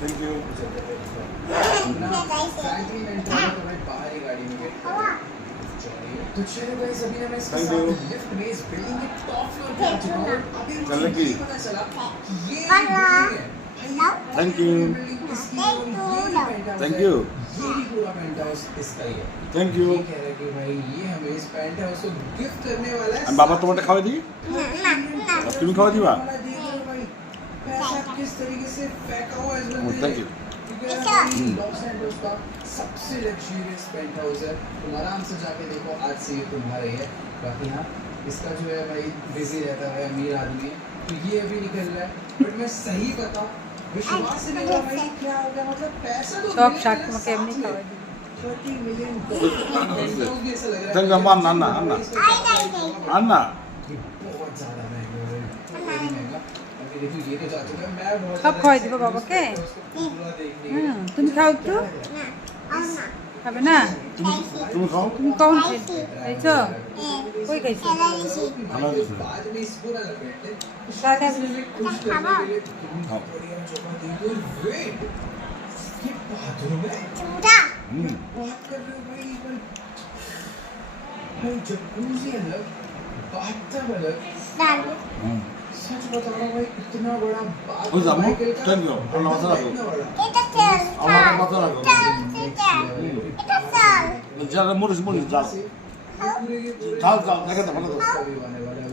Thank you. Frankly mental तो भाई बाहर ही गाड़ी में बैठ तो चलो गाइस अभी ना मैं इसके Thank साथ you. लिफ्ट में इस बिल्डिंग के टॉप फ्लोर पे आ चुका हूं। अभी चल मुझे लगी। ये पता चला कि ये बिल्डिंग है Thank you. Thank you. ये भी पूरा पेंट हाउस इसका ही है। Thank you. ये कह रहा है कि भाई ये हमें इस पेंट हाउस को गिफ्ट करने वाला है। बाबा तुम्हारे खावा दी তুমি খাওয়া দিবা? पैसा किस तरीके से फेंका हुआ है इस बंदे ने। Thank you. लॉस एंजल्स का सबसे लग्जरियस पेंट हाउस है। तुम आराम से जाके देखो, आज से ये तुम्हारा ही है। बाकी हाँ इसका जो है भाई बिजी रहता है, अमीर आदमी है, तो ये अभी निकल रहा है। बट मैं सही बताऊं विश्वास से नहीं भाई क्या हो गया, मतलब पैसा तो সব শাক তোমাকে এমনি খাওয়াই দিই। 30 मिलियन भी ऐसा लग रहा है। Thank you. अन्ना अन्ना अन्ना अन्ना ये बहुत ज़्यादा महंगा है, very महंगा। अभी देखो ये तो जा चुका है, मैं बहुत সব ज़्यादा খাওয়াই দিবো বাবাকে? उसको पूरा देखने के लिए। তুমি খাও একটু, খাবে না? তুমি খাও। তুমি কখন খাইছো? কই খাইছো? खाना दिस बाद में इसको ना लपेटे, दादा इसलिए खुश करने के लिए तुम हाँ। बढ़िया जगह दे दो। वेट, ये बाथरूम है? हम्म बात कर रहे हो भाई? भाई जकूज़ी अलग, बाथटब अलग। हम्म सच बता रहा हूँ भाई, इतना बड़ा ওই যাবো माइकल का थैंक यू। अन्ना মাথা রাখো। इतना बड़ा। আমার মাথা রাখো। যারা মরিস মরিস যাও। যাও, যাও, দেখে দাও, দেখে দাও। उसका भी आने वाला है।